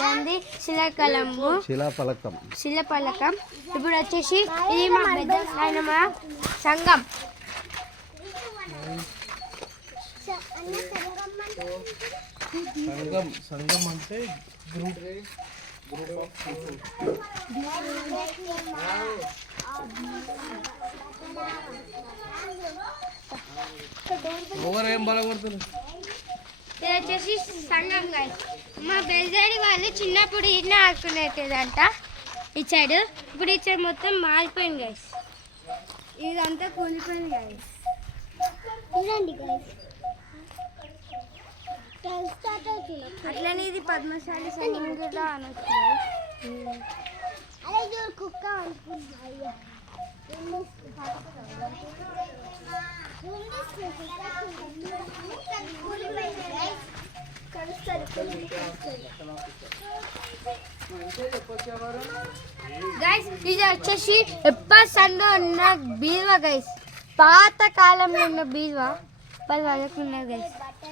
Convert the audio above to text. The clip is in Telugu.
దాన్ని శిలాఫలకం. ఇప్పుడు వచ్చేసి ఇది మా పెద్ద ఆయన మా సంఘం. సంఘం అంటే గ్రూప్ ఏం బలపడుతుంది. ఇది వచ్చేసి సంఘం గైస్. మా బెల్జాడి వాళ్ళు చిన్నప్పుడు ఇట్లా ఆడుకునేదంట ఈ సైడ్. ఇప్పుడు ఈ సైడ్ మొత్తం మారిపోయింది గైస్. ఇదంతా కూలిపోయింది గైస్. అట్లనే ఇది పద్మశాలి సంఘం కూడా అనొచ్చు. కుక్క గైస్ ఇది వచ్చేసి ఎప్పటి సందో ఉన్న బీరువా గైస్. పాత కాలంలో ఉన్న బీరువా 10 వరకు ఉన్నది గైస్.